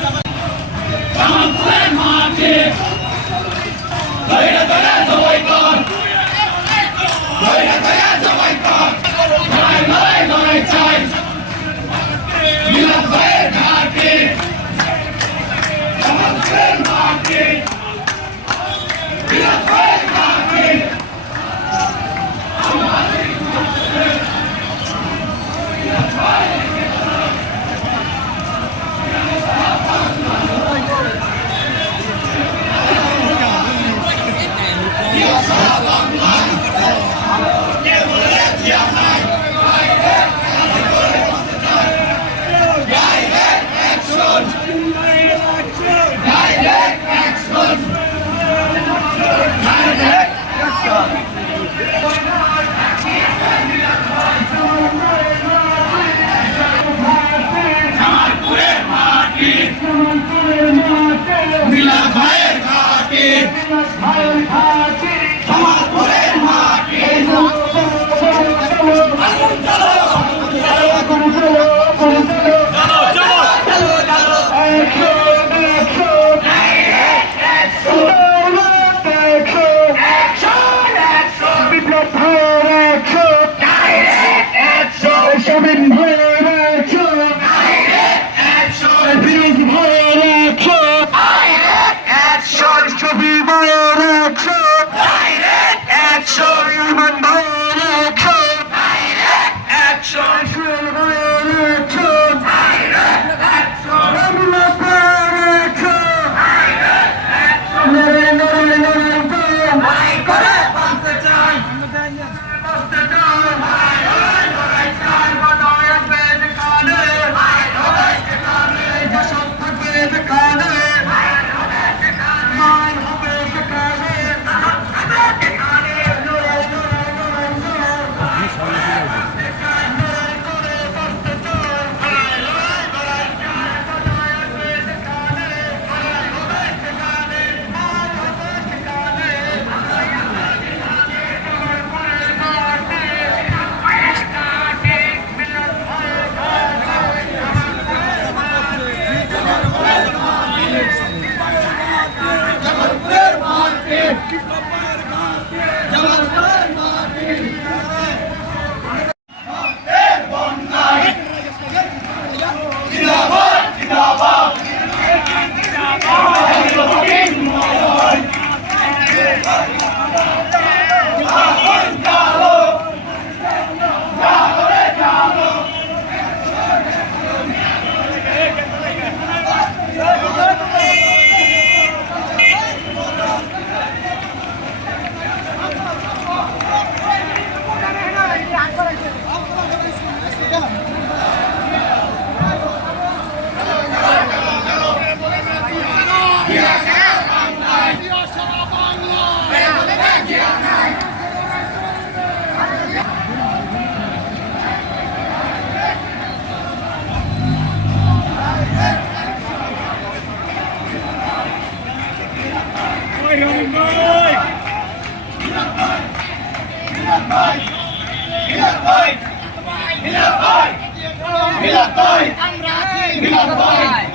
Vamos, Thank you. মিলাদ ভাই মিলাদ ভাই মিলাদ ভাই মিলাদ ভাই